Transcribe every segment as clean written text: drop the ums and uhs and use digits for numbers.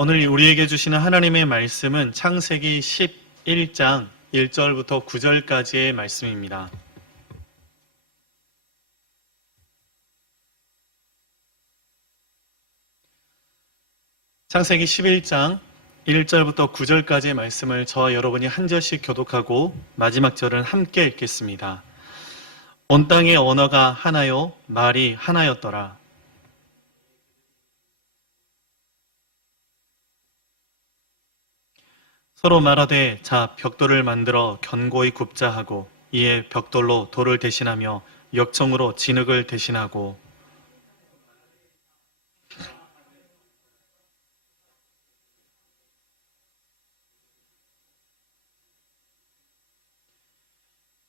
오늘 우리에게 주시는 하나님의 말씀은 창세기 11장 1절부터 9절까지의 말씀입니다. 창세기 11장 1절부터 9절까지의 말씀을 저와 여러분이 한 절씩 교독하고 마지막 절은 함께 읽겠습니다. 온 땅의 언어가 하나요, 말이 하나였더라. 서로 말하되 자 벽돌을 만들어 견고히 굽자 하고 이에 벽돌로 돌을 대신하며 역청으로 진흙을 대신하고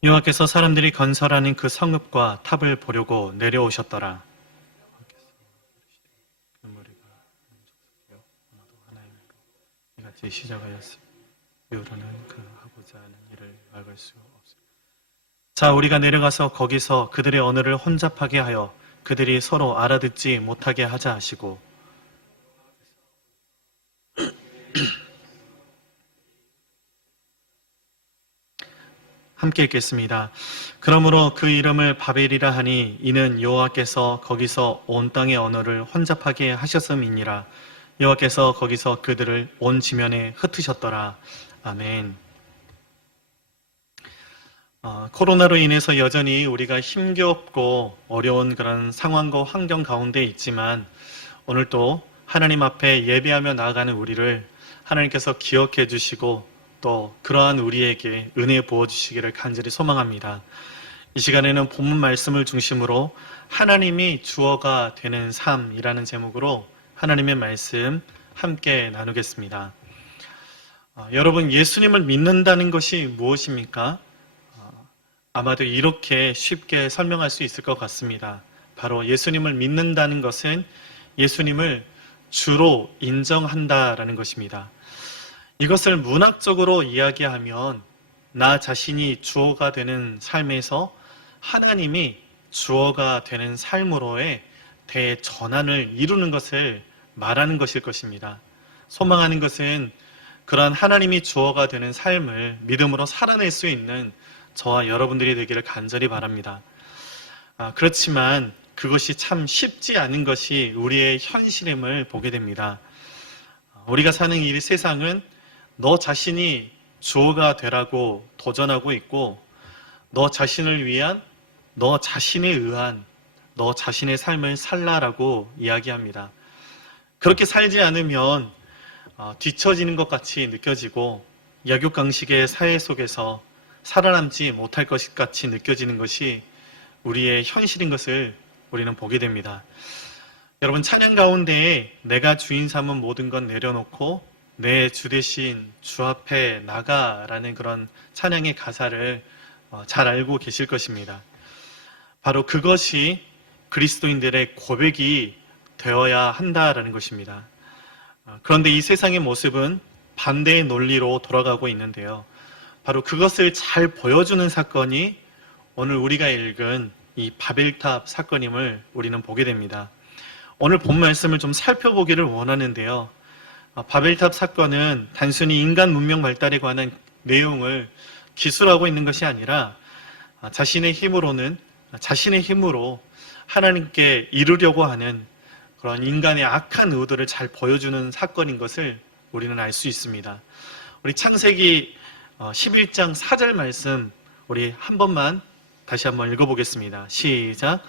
여호와께서 사람들이 건설하는 그 성읍과 탑을 보려고 내려오셨더라. 이같이 시작하였으니 이후로는 그 하고자 하는 일을 막을 수 없습니다. 자, 우리가 내려가서 거기서 그들의 언어를 혼잡하게 하여 그들이 서로 알아듣지 못하게 하자 하시고 함께 읽겠습니다. 그러므로 그 이름을 바벨이라 하니 이는 여호와께서 거기서 온 땅의 언어를 혼잡하게 하셨음이니라. 여호와께서 거기서 그들을 온 지면에 흩으셨더라. 아멘. 코로나로 인해서 여전히 우리가 힘겹고 어려운 그런 상황과 환경 가운데 있지만 오늘 또 하나님 앞에 예배하며 나아가는 우리를 하나님께서 기억해 주시고 또 그러한 우리에게 은혜 부어주시기를 간절히 소망합니다. 이 시간에는 본문 말씀을 중심으로 하나님이 주어가 되는 삶이라는 제목으로 하나님의 말씀 함께 나누겠습니다. 여러분, 예수님을 믿는다는 것이 무엇입니까? 아마도 이렇게 쉽게 설명할 수 있을 것 같습니다. 바로 예수님을 믿는다는 것은 예수님을 주로 인정한다라는 것입니다. 이것을 문학적으로 이야기하면 나 자신이 주어가 되는 삶에서 하나님이 주어가 되는 삶으로의 대전환을 이루는 것을 말하는 것일 것입니다. 소망하는 것은 그러한 하나님이 주어가 되는 삶을 믿음으로 살아낼 수 있는 저와 여러분들이 되기를 간절히 바랍니다. 그렇지만 그것이 참 쉽지 않은 것이 우리의 현실임을 보게 됩니다. 우리가 사는 이 세상은 너 자신이 주어가 되라고 도전하고 있고 너 자신을 위한, 너 자신에 의한, 너 자신의 삶을 살라라고 이야기합니다. 그렇게 살지 않으면 뒤처지는 것 같이 느껴지고 약육강식의 사회 속에서 살아남지 못할 것 같이 느껴지는 것이 우리의 현실인 것을 우리는 보게 됩니다. 여러분, 찬양 가운데에 내가 주인 삼은 모든 건 내려놓고 내 주 대신 주 앞에 나가라는 그런 찬양의 가사를 잘 알고 계실 것입니다. 바로 그것이 그리스도인들의 고백이 되어야 한다라는 것입니다. 그런데 이 세상의 모습은 반대의 논리로 돌아가고 있는데요. 바로 그것을 잘 보여주는 사건이 오늘 우리가 읽은 이 바벨탑 사건임을 우리는 보게 됩니다. 오늘 본 말씀을 좀 살펴보기를 원하는데요. 바벨탑 사건은 단순히 인간 문명 발달에 관한 내용을 기술하고 있는 것이 아니라 자신의 힘으로 하나님께 이루려고 하는 그런 인간의 악한 의도를 잘 보여주는 사건인 것을 우리는 알 수 있습니다. 우리 창세기 11장 4절 말씀 우리 한 번만 다시 한번 읽어보겠습니다. 시작.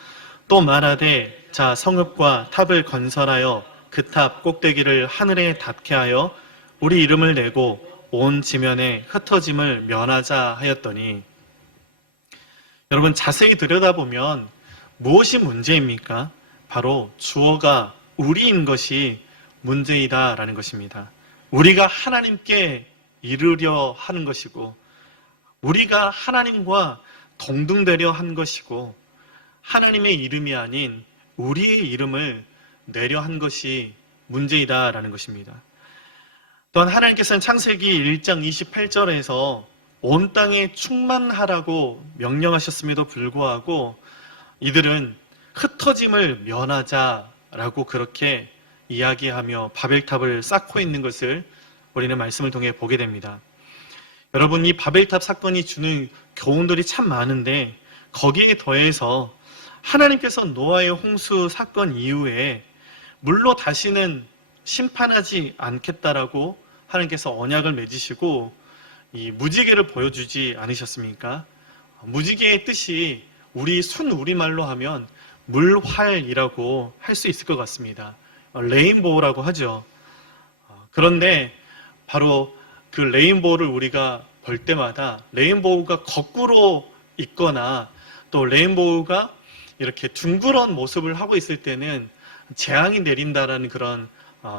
또 말하되 자 성읍과 탑을 건설하여 그 탑 꼭대기를 하늘에 닿게 하여 우리 이름을 내고 온 지면에 흩어짐을 면하자 하였더니, 여러분 자세히 들여다보면 무엇이 문제입니까? 바로 주어가 우리인 것이 문제이다라는 것입니다. 우리가 하나님께 이르려 하는 것이고 우리가 하나님과 동등되려 한 것이고 하나님의 이름이 아닌 우리의 이름을 내려 한 것이 문제이다라는 것입니다. 또한 하나님께서는 창세기 1장 28절에서 온 땅에 충만하라고 명령하셨음에도 불구하고 이들은 흩어짐을 면하자라고 그렇게 이야기하며 바벨탑을 쌓고 있는 것을 우리는 말씀을 통해 보게 됩니다. 여러분, 이 바벨탑 사건이 주는 교훈들이 참 많은데 거기에 더해서 하나님께서 노아의 홍수 사건 이후에 물로 다시는 심판하지 않겠다라고 하나님께서 언약을 맺으시고 이 무지개를 보여주지 않으셨습니까? 무지개의 뜻이 우리 순우리말로 하면 물활이라고 할 수 있을 것 같습니다. 레인보우라고 하죠. 그런데 바로 그 레인보우를 우리가 볼 때마다 레인보우가 거꾸로 있거나 또 레인보우가 이렇게 둥그런 모습을 하고 있을 때는 재앙이 내린다라는 그런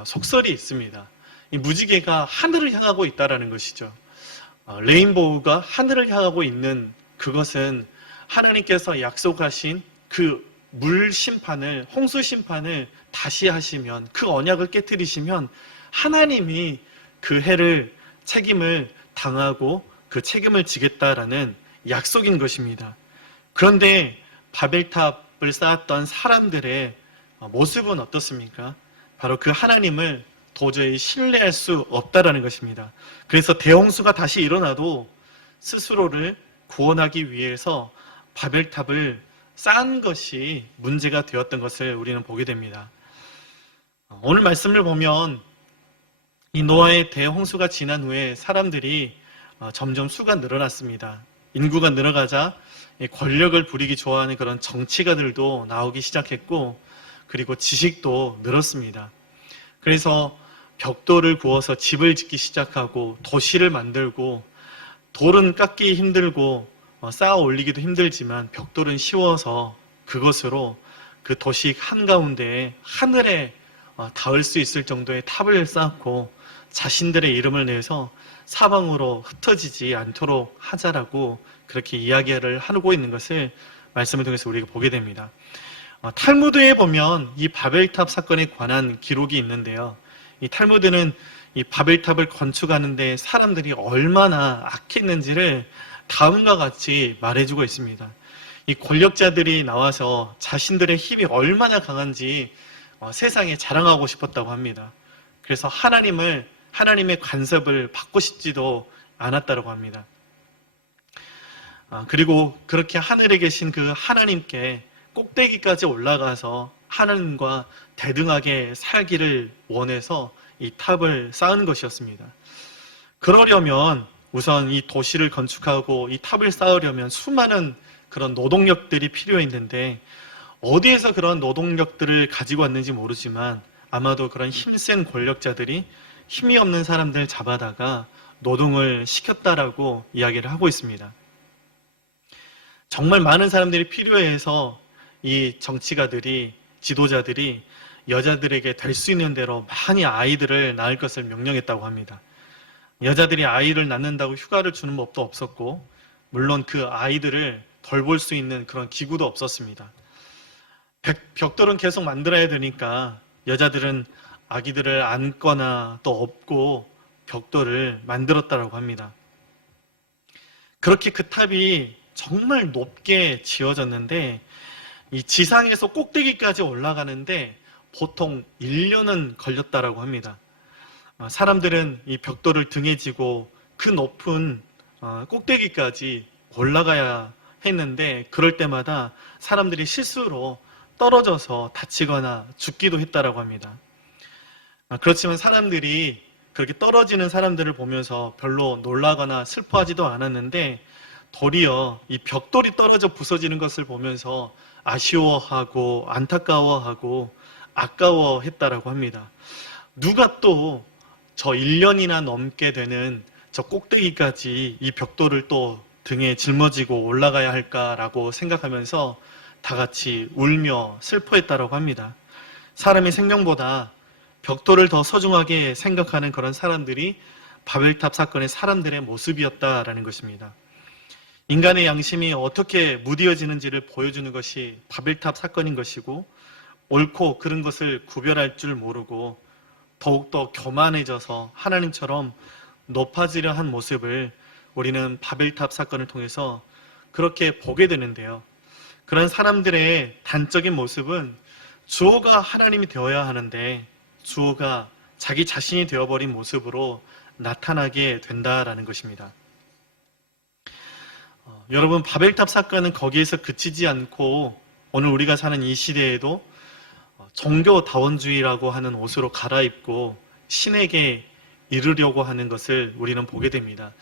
속설이 있습니다. 이 무지개가 하늘을 향하고 있다라는 것이죠. 레인보우가 하늘을 향하고 있는 그것은 하나님께서 약속하신 그 물 심판을, 홍수 심판을 다시 하시면, 그 언약을 깨뜨리시면 하나님이 그 해를 책임을 당하고 그 책임을 지겠다라는 약속인 것입니다. 그런데 바벨탑을 쌓았던 사람들의 모습은 어떻습니까? 바로 그 하나님을 도저히 신뢰할 수 없다라는 것입니다. 그래서 대홍수가 다시 일어나도 스스로를 구원하기 위해서 바벨탑을 쌓은 것이 문제가 되었던 것을 우리는 보게 됩니다. 오늘 말씀을 보면 이 노아의 대홍수가 지난 후에 사람들이 점점 수가 늘어났습니다. 인구가 늘어가자 권력을 부리기 좋아하는 그런 정치가들도 나오기 시작했고, 그리고 지식도 늘었습니다. 그래서 벽돌을 구워서 집을 짓기 시작하고 도시를 만들고, 돌은 깎기 힘들고 쌓아 올리기도 힘들지만 벽돌은 쉬워서 그것으로 그 도시 한가운데에 하늘에 닿을 수 있을 정도의 탑을 쌓고 자신들의 이름을 내서 사방으로 흩어지지 않도록 하자라고 그렇게 이야기를 하고 있는 것을 말씀을 통해서 우리가 보게 됩니다. 탈무드에 보면 이 바벨탑 사건에 관한 기록이 있는데요. 이 탈무드는 이 바벨탑을 건축하는데 사람들이 얼마나 악했는지를 다음과 같이 말해주고 있습니다. 이 권력자들이 나와서 자신들의 힘이 얼마나 강한지 세상에 자랑하고 싶었다고 합니다. 그래서 하나님의 간섭을 받고 싶지도 않았다고 합니다. 그리고 그렇게 하늘에 계신 그 하나님께 꼭대기까지 올라가서 하나님과 대등하게 살기를 원해서 이 탑을 쌓은 것이었습니다. 그러려면 우선 이 도시를 건축하고 이 탑을 쌓으려면 수많은 그런 노동력들이 필요했는데 어디에서 그런 노동력들을 가지고 왔는지 모르지만 아마도 그런 힘센 권력자들이 힘이 없는 사람들 잡아다가 노동을 시켰다라고 이야기를 하고 있습니다. 정말 많은 사람들이 필요해서 이 정치가들이, 지도자들이 여자들에게 될 수 있는 대로 많이 아이들을 낳을 것을 명령했다고 합니다. 여자들이 아이를 낳는다고 휴가를 주는 법도 없었고, 물론 그 아이들을 돌볼 수 있는 그런 기구도 없었습니다. 벽돌은 계속 만들어야 되니까 여자들은 아기들을 안거나 또 업고 벽돌을 만들었다고 합니다. 그렇게 그 탑이 정말 높게 지어졌는데 이 지상에서 꼭대기까지 올라가는데 보통 1년은 걸렸다고 합니다. 사람들은 이 벽돌을 등에 지고 그 높은 꼭대기까지 올라가야 했는데 그럴 때마다 사람들이 실수로 떨어져서 다치거나 죽기도 했다고 합니다. 그렇지만 사람들이 그렇게 떨어지는 사람들을 보면서 별로 놀라거나 슬퍼하지도 않았는데 도리어 이 벽돌이 떨어져 부서지는 것을 보면서 아쉬워하고 안타까워하고 아까워했다고 합니다. 누가 또 저 1년이나 넘게 되는 저 꼭대기까지 이 벽돌을 또 등에 짊어지고 올라가야 할까라고 생각하면서 다 같이 울며 슬퍼했다고 합니다. 사람의 생명보다 벽돌을 더 소중하게 생각하는 그런 사람들이 바벨탑 사건의 사람들의 모습이었다라는 것입니다. 인간의 양심이 어떻게 무뎌지는지를 보여주는 것이 바벨탑 사건인 것이고, 옳고 그른 것을 구별할 줄 모르고 더욱더 교만해져서 하나님처럼 높아지려 한 모습을 우리는 바벨탑 사건을 통해서 그렇게 보게 되는데요. 그런 사람들의 단적인 모습은 주어가 하나님이 되어야 하는데 주어가 자기 자신이 되어버린 모습으로 나타나게 된다라는 것입니다. 여러분, 바벨탑 사건은 거기에서 그치지 않고 오늘 우리가 사는 이 시대에도 종교다원주의라고 하는 옷으로 갈아입고 신에게 이르려고 하는 것을 우리는 보게 됩니다.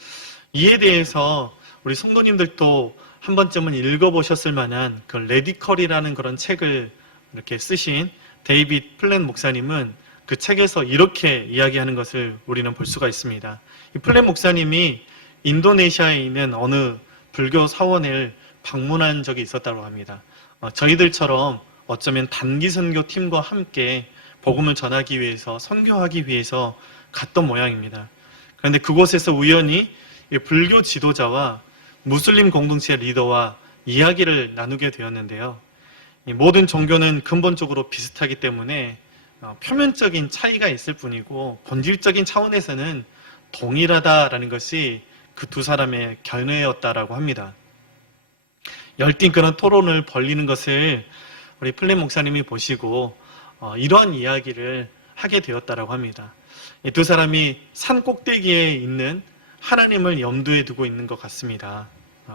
이에 대해서 우리 성도님들도 한 번쯤은 읽어보셨을 만한 그 레디컬이라는 그런 책을 이렇게 쓰신 데이빗 플랫 목사님은 그 책에서 이렇게 이야기하는 것을 우리는 볼 수가 있습니다. 이 플랫 목사님이 인도네시아에 있는 어느 불교 사원을 방문한 적이 있었다고 합니다. 저희들처럼 어쩌면 단기 선교 팀과 함께 복음을 전하기 위해서, 선교하기 위해서 갔던 모양입니다. 그런데 그곳에서 우연히 불교 지도자와 무슬림 공동체 리더와 이야기를 나누게 되었는데요. 모든 종교는 근본적으로 비슷하기 때문에 표면적인 차이가 있을 뿐이고 본질적인 차원에서는 동일하다라는 것이 그 두 사람의 견해였다라고 합니다. 열띤 그런 토론을 벌이는 것을 우리 플랫 목사님이 보시고 이러한 이야기를 하게 되었다라고 합니다. 이 두 사람이 산 꼭대기에 있는 하나님을 염두에 두고 있는 것 같습니다.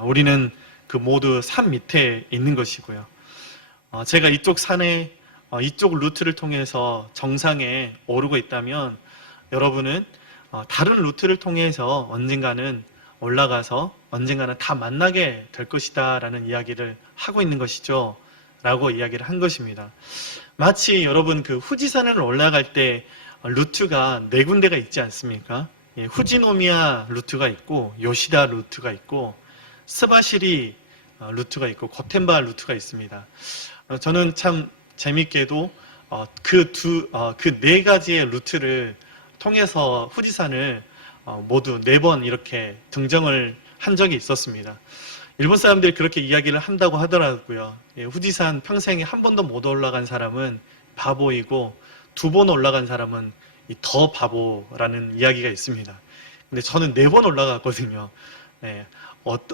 우리는 그 모두 산 밑에 있는 것이고요. 제가 이쪽 산에 이쪽 루트를 통해서 정상에 오르고 있다면 여러분은 다른 루트를 통해서 언젠가는 올라가서 언젠가는 다 만나게 될 것이다 라는 이야기를 하고 있는 것이죠 라고 이야기를 한 것입니다. 마치 여러분 그 후지산을 올라갈 때 루트가 네 군데가 있지 않습니까? 후지노미야 루트가 있고 요시다 루트가 있고 스바시리 루트가 있고 고텐바 루트가 있습니다. 저는 참 재밌게도 그 네 가지의 루트를 통해서 후지산을 모두 4번 이렇게 등정을 한 적이 있었습니다. 일본 사람들이 그렇게 이야기를 한다고 하더라고요. 후지산 평생에 한 번도 못 올라간 사람은 바보이고 2번 올라간 사람은 더 바보라는 이야기가 있습니다. 근데 저는 4번 올라갔거든요. 네,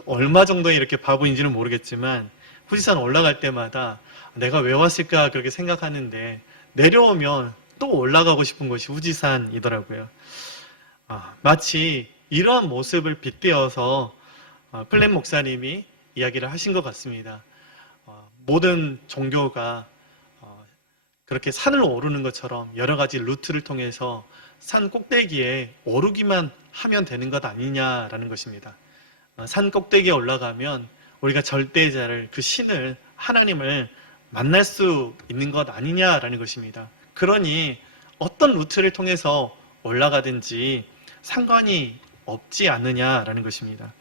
얼마 정도의 이렇게 바보인지는 모르겠지만 후지산 올라갈 때마다 내가 왜 왔을까 그렇게 생각하는데 내려오면 또 올라가고 싶은 것이 후지산이더라고요. 마치 이러한 모습을 빗대어서 플랫 목사님이 이야기를 하신 것 같습니다. 모든 종교가 그렇게 산을 오르는 것처럼 여러 가지 루트를 통해서 산 꼭대기에 오르기만 하면 되는 것 아니냐라는 것입니다. 산 꼭대기에 올라가면 우리가 절대자를, 그 신을, 하나님을 만날 수 있는 것 아니냐라는 것입니다. 그러니 어떤 루트를 통해서 올라가든지 상관이 없지 않느냐라는 것입니다.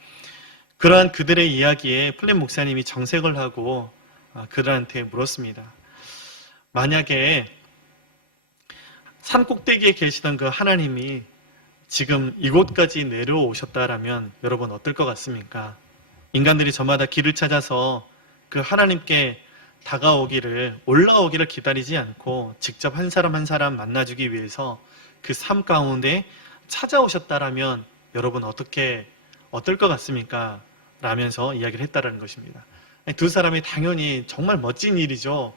그러한 그들의 이야기에 플랫 목사님이 정색을 하고 그들한테 물었습니다. 만약에 산 꼭대기에 계시던 그 하나님이 지금 이곳까지 내려오셨다라면 여러분 어떨 것 같습니까? 인간들이 저마다 길을 찾아서 그 하나님께 올라오기를 기다리지 않고 직접 한 사람 한 사람 만나주기 위해서 그 삶 가운데 찾아오셨다라면 여러분 어떨 것 같습니까? 라면서 이야기를 했다라는 것입니다. 두 사람이 당연히 정말 멋진 일이죠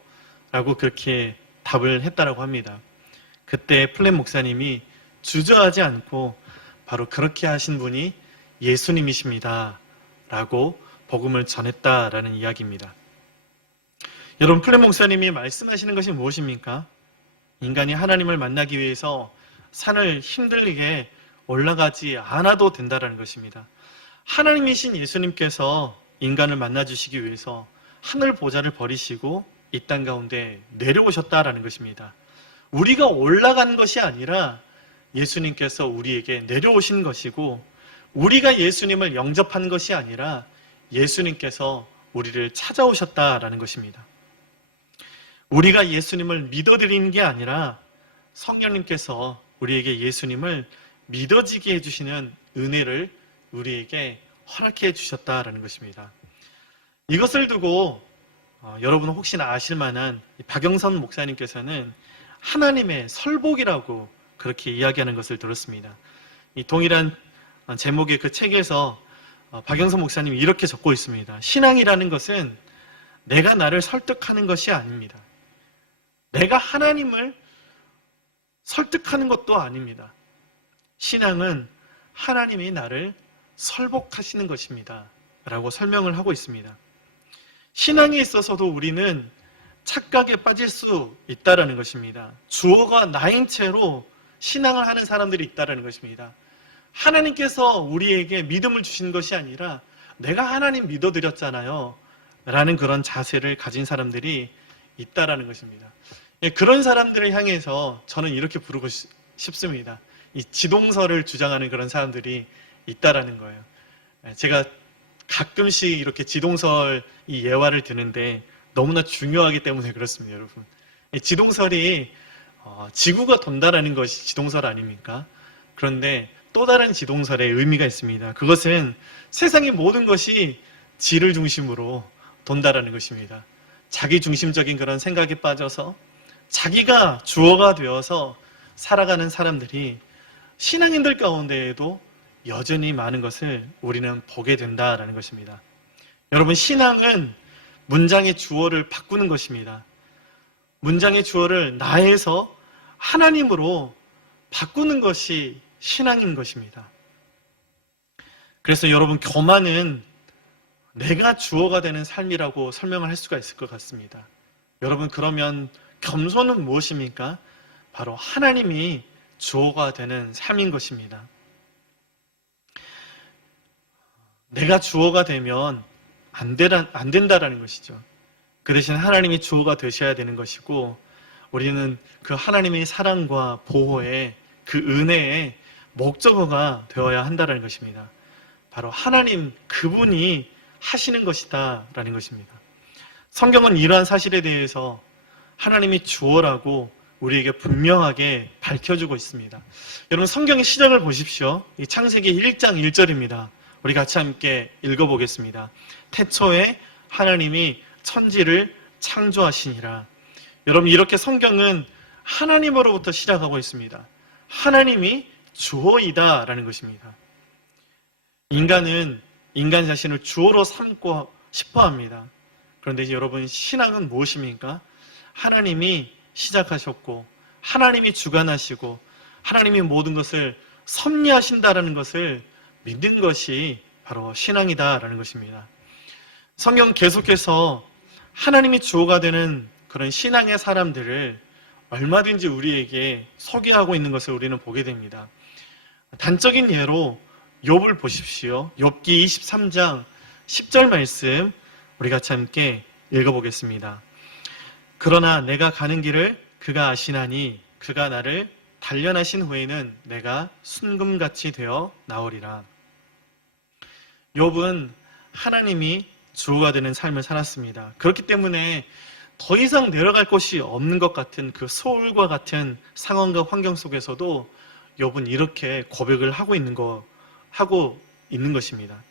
라고 그렇게 답을 했다라고 합니다. 그때 플랫 목사님이 주저하지 않고 바로 그렇게 하신 분이 예수님이십니다 라고 복음을 전했다라는 이야기입니다. 여러분, 플랫 목사님이 말씀하시는 것이 무엇입니까? 인간이 하나님을 만나기 위해서 산을 힘들게 올라가지 않아도 된다는 것입니다. 하나님이신 예수님께서 인간을 만나주시기 위해서 하늘 보좌를 버리시고 이 땅 가운데 내려오셨다라는 것입니다. 우리가 올라간 것이 아니라 예수님께서 우리에게 내려오신 것이고, 우리가 예수님을 영접한 것이 아니라 예수님께서 우리를 찾아오셨다라는 것입니다. 우리가 예수님을 믿어드리는 게 아니라 성령님께서 우리에게 예수님을 믿어지게 해주시는 은혜를 우리에게 허락해 주셨다라는 것입니다. 이것을 두고 여러분은 혹시나 아실 만한 박영선 목사님께서는 하나님의 설복이라고 그렇게 이야기하는 것을 들었습니다. 이 동일한 제목의 그 책에서 박영선 목사님이 이렇게 적고 있습니다. 신앙이라는 것은 내가 나를 설득하는 것이 아닙니다. 내가 하나님을 설득하는 것도 아닙니다. 신앙은 하나님이 나를 설복하시는 것입니다. 라고 설명을 하고 있습니다. 신앙에 있어서도 우리는 착각에 빠질 수 있다는 것입니다. 주어가 나인 채로 신앙을 하는 사람들이 있다는 것입니다. 하나님께서 우리에게 믿음을 주신 것이 아니라 내가 하나님 믿어드렸잖아요. 라는 그런 자세를 가진 사람들이 있다는 것입니다. 그런 사람들을 향해서 저는 이렇게 부르고 싶습니다. 이 지동설을 주장하는 그런 사람들이 있다라는 거예요. 제가 가끔씩 이렇게 지동설 이 예화를 드는데 너무나 중요하기 때문에 그렇습니다, 여러분. 이 지동설이 지구가 돈다라는 것이 지동설 아닙니까? 그런데 또 다른 지동설의 의미가 있습니다. 그것은 세상의 모든 것이 지를 중심으로 돈다라는 것입니다. 자기 중심적인 그런 생각에 빠져서 자기가 주어가 되어서 살아가는 사람들이 신앙인들 가운데에도 여전히 많은 것을 우리는 보게 된다라는 것입니다. 여러분, 신앙은 문장의 주어를 바꾸는 것입니다. 문장의 주어를 나에서 하나님으로 바꾸는 것이 신앙인 것입니다. 그래서 여러분, 교만은 내가 주어가 되는 삶이라고 설명을 할 수가 있을 것 같습니다. 여러분, 그러면 겸손은 무엇입니까? 바로 하나님이 주어가 되는 삶인 것입니다. 내가 주어가 되면 안 된다라는 것이죠. 그 대신 하나님이 주어가 되셔야 되는 것이고, 우리는 그 하나님의 사랑과 보호에, 그 은혜에 목적어가 되어야 한다는 것입니다. 바로 하나님 그분이 하시는 것이다 라는 것입니다. 성경은 이러한 사실에 대해서 하나님이 주어라고 우리에게 분명하게 밝혀주고 있습니다. 여러분, 성경의 시작을 보십시오. 이 창세기 1장 1절입니다. 우리 같이 함께 읽어보겠습니다. 태초에 하나님이 천지를 창조하시니라. 여러분, 이렇게 성경은 하나님으로부터 시작하고 있습니다. 하나님이 주어이다 라는 것입니다. 인간은 인간 자신을 주어로 삼고 싶어 합니다. 그런데 이제 여러분, 신앙은 무엇입니까? 하나님이 시작하셨고 하나님이 주관하시고 하나님이 모든 것을 섭리하신다라는 것을 믿는 것이 바로 신앙이다라는 것입니다. 성경 계속해서 하나님이 주어가 되는 그런 신앙의 사람들을 얼마든지 우리에게 소개하고 있는 것을 우리는 보게 됩니다. 단적인 예로 욥을 보십시오. 욥기 23장 10절 말씀 우리 같이 함께 읽어보겠습니다. 그러나 내가 가는 길을 그가 아시나니 그가 나를 단련하신 후에는 내가 순금같이 되어 나오리라. 욥은 하나님이 주어가 되는 삶을 살았습니다. 그렇기 때문에 더 이상 내려갈 곳이 없는 것 같은 그 소울과 같은 상황과 환경 속에서도 욥은 이렇게 고백을 하고 있는 것입니다.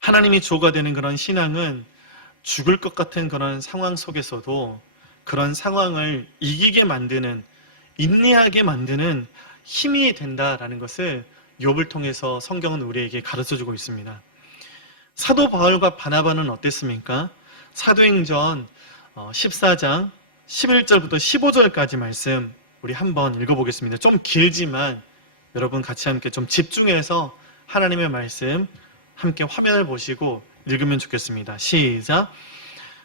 하나님이 주어가 되는 그런 신앙은 죽을 것 같은 그런 상황 속에서도 그런 상황을 이기게 만드는, 인내하게 만드는 힘이 된다라는 것을 욥을 통해서 성경은 우리에게 가르쳐주고 있습니다. 사도 바울과 바나바는 어땠습니까? 사도행전 14장 11절부터 15절까지 말씀 우리 한번 읽어보겠습니다. 좀 길지만 여러분 같이 함께 좀 집중해서 하나님의 말씀 함께 화면을 보시고 읽으면 좋겠습니다. 시작.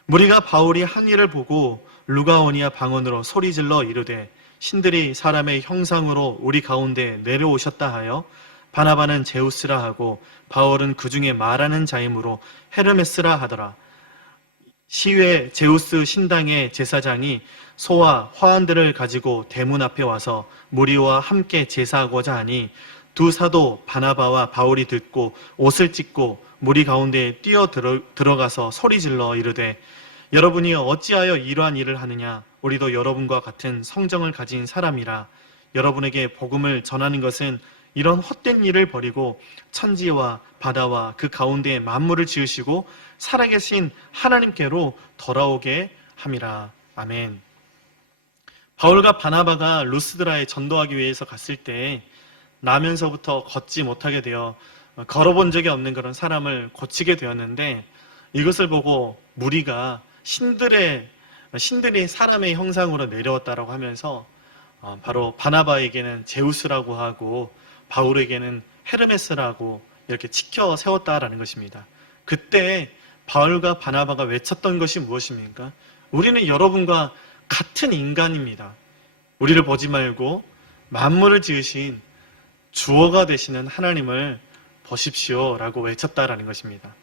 무리가 바울이 한 일을 보고 루가오니아 방언으로 소리질러 이르되 신들이 사람의 형상으로 우리 가운데 내려오셨다 하여 바나바는 제우스라 하고 바울은 그 중에 말하는 자이므로 헤르메스라 하더라. 시외 제우스 신당의 제사장이 소와 화환들을 가지고 대문 앞에 와서 무리와 함께 제사하고자 하니 두 사도 바나바와 바울이 듣고 옷을 찢고 무리 가운데에 뛰어 들어가서 소리질러 이르되 여러분이 어찌하여 이러한 일을 하느냐? 우리도 여러분과 같은 성정을 가진 사람이라. 여러분에게 복음을 전하는 것은 이런 헛된 일을 버리고 천지와 바다와 그 가운데에 만물을 지으시고 살아계신 하나님께로 돌아오게 함이라. 아멘. 바울과 바나바가 루스드라에 전도하기 위해서 갔을 때 나면서부터 걷지 못하게 되어 걸어본 적이 없는 그런 사람을 고치게 되었는데, 이것을 보고 무리가 신들이 사람의 형상으로 내려왔다라고 하면서 바로 바나바에게는 제우스라고 하고 바울에게는 헤르메스라고 이렇게 치켜 세웠다라는 것입니다. 그때 바울과 바나바가 외쳤던 것이 무엇입니까? 우리는 여러분과 같은 인간입니다. 우리를 보지 말고 만물을 지으신 주어가 되시는 하나님을 보십시오 라고 외쳤다라는 것입니다.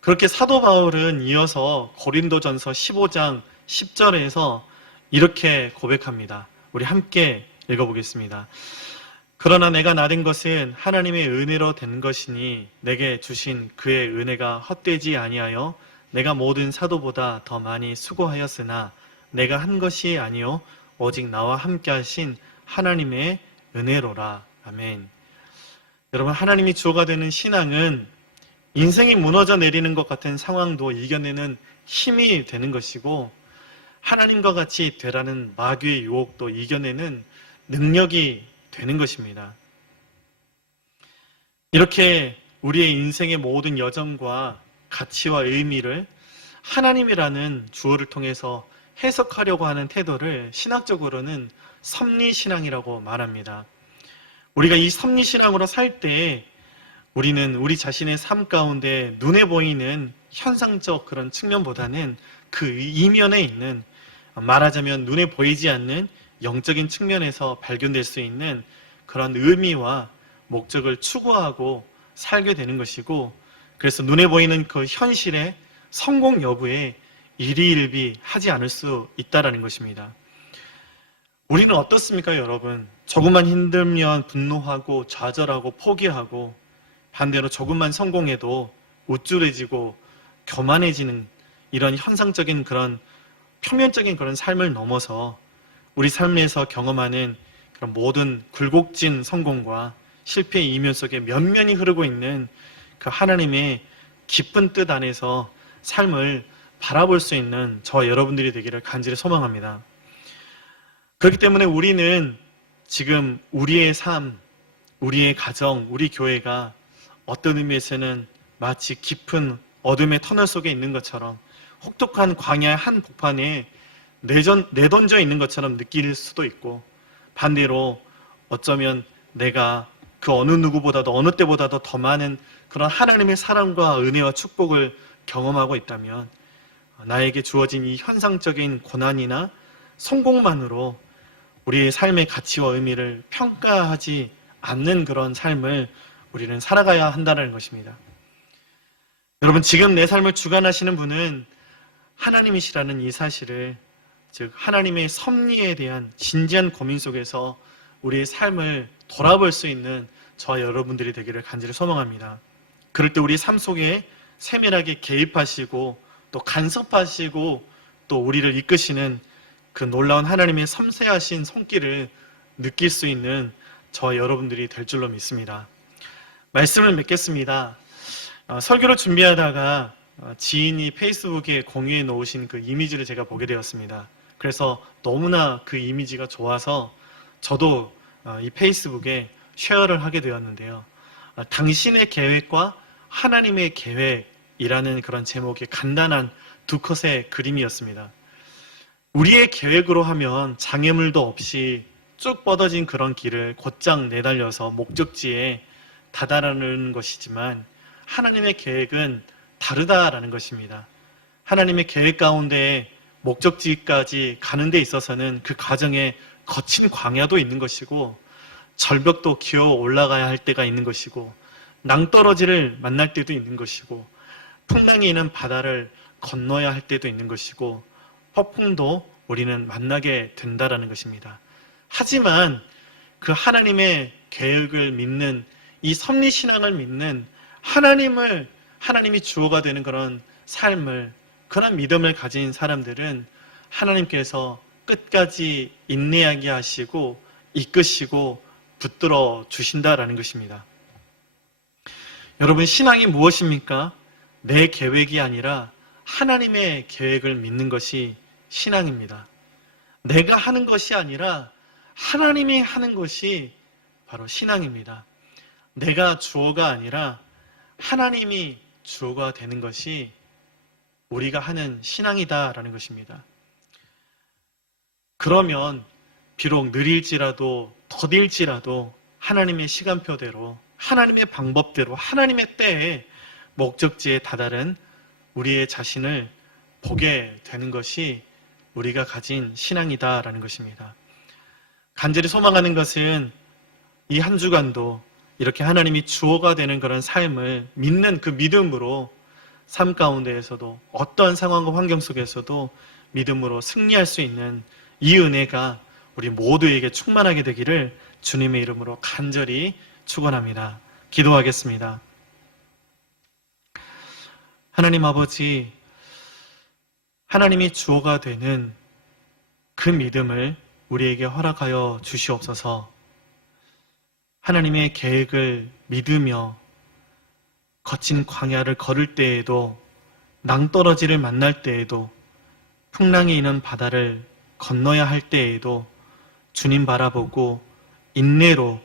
그렇게 사도 바울은 이어서 고린도전서 15장 10절에서 이렇게 고백합니다. 우리 함께 읽어보겠습니다. 그러나 내가 나된 것은 하나님의 은혜로 된 것이니 내게 주신 그의 은혜가 헛되지 아니하여 내가 모든 사도보다 더 많이 수고하였으나 내가 한 것이 아니요 오직 나와 함께 하신 하나님의 은혜로라. 아멘. 여러분, 하나님이 주어가 되는 신앙은 인생이 무너져 내리는 것 같은 상황도 이겨내는 힘이 되는 것이고, 하나님과 같이 되라는 마귀의 유혹도 이겨내는 능력이 되는 것입니다. 이렇게 우리의 인생의 모든 여정과 가치와 의미를 하나님이라는 주어를 통해서 해석하려고 하는 태도를 신학적으로는 섭리신앙이라고 말합니다. 우리가 이 섭리신앙으로 살 때 우리는 우리 자신의 삶 가운데 눈에 보이는 현상적 그런 측면보다는 그 이면에 있는, 말하자면 눈에 보이지 않는 영적인 측면에서 발견될 수 있는 그런 의미와 목적을 추구하고 살게 되는 것이고, 그래서 눈에 보이는 그 현실의 성공 여부에 일희일비 하지 않을 수 있다는 것입니다. 우리는 어떻습니까, 여러분? 조금만 힘들면 분노하고 좌절하고 포기하고, 반대로 조금만 성공해도 우쭐해지고 교만해지는 이런 현상적인 그런 표면적인 그런 삶을 넘어서 우리 삶에서 경험하는 그런 모든 굴곡진 성공과 실패의 이면 속에 면면이 흐르고 있는 그 하나님의 깊은 뜻 안에서 삶을 바라볼 수 있는 저와 여러분들이 되기를 간절히 소망합니다. 그렇기 때문에 우리는 지금 우리의 삶, 우리의 가정, 우리 교회가 어떤 의미에서는 마치 깊은 어둠의 터널 속에 있는 것처럼, 혹독한 광야의 한 복판에 내던져 있는 것처럼 느낄 수도 있고, 반대로 어쩌면 내가 그 어느 누구보다도 어느 때보다도 더 많은 그런 하나님의 사랑과 은혜와 축복을 경험하고 있다면, 나에게 주어진 이 현상적인 고난이나 성공만으로 우리의 삶의 가치와 의미를 평가하지 않는 그런 삶을 우리는 살아가야 한다는 것입니다. 여러분, 지금 내 삶을 주관하시는 분은 하나님이시라는 이 사실을, 즉 하나님의 섭리에 대한 진지한 고민 속에서 우리의 삶을 돌아볼 수 있는 저와 여러분들이 되기를 간절히 소망합니다. 그럴 때 우리 삶 속에 세밀하게 개입하시고 또 간섭하시고 또 우리를 이끄시는 그 놀라운 하나님의 섬세하신 손길을 느낄 수 있는 저와 여러분들이 될 줄로 믿습니다. 말씀을 맺겠습니다. 설교를 준비하다가 지인이 페이스북에 공유해 놓으신 그 이미지를 제가 보게 되었습니다. 그래서 너무나 그 이미지가 좋아서 저도 이 페이스북에 쉐어를 하게 되었는데요. 당신의 계획과 하나님의 계획이라는 그런 제목의 간단한 두 컷의 그림이었습니다. 우리의 계획으로 하면 장애물도 없이 쭉 뻗어진 그런 길을 곧장 내달려서 목적지에 다다르는 것이지만, 하나님의 계획은 다르다라는 것입니다. 하나님의 계획 가운데 목적지까지 가는 데 있어서는 그 과정에 거친 광야도 있는 것이고, 절벽도 기어 올라가야 할 때가 있는 것이고, 낭떠러지를 만날 때도 있는 것이고, 풍랑이 있는 바다를 건너야 할 때도 있는 것이고, 폭풍도 우리는 만나게 된다라는 것입니다. 하지만 그 하나님의 계획을 믿는, 이 섭리신앙을 믿는 하나님이 주어가 되는 그런 삶을, 그런 믿음을 가진 사람들은 하나님께서 끝까지 인내하게 하시고 이끄시고 붙들어 주신다라는 것입니다. 여러분, 신앙이 무엇입니까? 내 계획이 아니라 하나님의 계획을 믿는 것이 신앙입니다. 내가 하는 것이 아니라 하나님이 하는 것이 바로 신앙입니다. 내가 주어가 아니라 하나님이 주어가 되는 것이 우리가 하는 신앙이다라는 것입니다. 그러면 비록 느릴지라도 더딜지라도 하나님의 시간표대로, 하나님의 방법대로, 하나님의 때에 목적지에 다다른 우리의 자신을 보게 되는 것이 우리가 가진 신앙이다라는 것입니다. 간절히 소망하는 것은 이 한 주간도 이렇게 하나님이 주어가 되는 그런 삶을 믿는 그 믿음으로 삶 가운데에서도 어떠한 상황과 환경 속에서도 믿음으로 승리할 수 있는 이 은혜가 우리 모두에게 충만하게 되기를 주님의 이름으로 간절히 축원합니다. 기도하겠습니다. 하나님 아버지, 하나님이 주어가 되는 그 믿음을 우리에게 허락하여 주시옵소서. 하나님의 계획을 믿으며 거친 광야를 걸을 때에도, 낭떠러지를 만날 때에도, 풍랑이 있는 바다를 건너야 할 때에도 주님 바라보고 인내로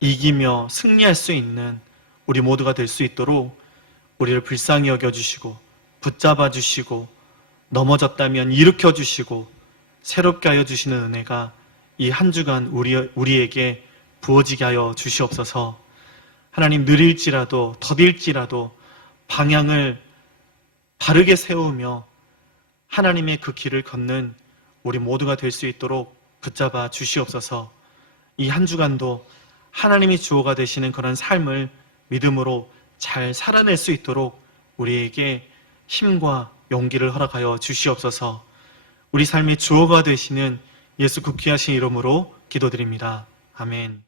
이기며 승리할 수 있는 우리 모두가 될 수 있도록 우리를 불쌍히 여겨주시고 붙잡아 주시고 넘어졌다면 일으켜 주시고 새롭게 하여 주시는 은혜가 이 한 주간 우리에게 부어지게 하여 주시옵소서. 하나님, 느릴지라도 더딜지라도 방향을 바르게 세우며 하나님의 그 길을 걷는 우리 모두가 될 수 있도록 붙잡아 주시옵소서. 이 한 주간도 하나님이 주어가 되시는 그런 삶을 믿음으로 잘 살아낼 수 있도록 우리에게 힘과 용기를 허락하여 주시옵소서. 우리 삶의 주어가 되시는 예수 그 귀하신 이름으로 기도드립니다. 아멘.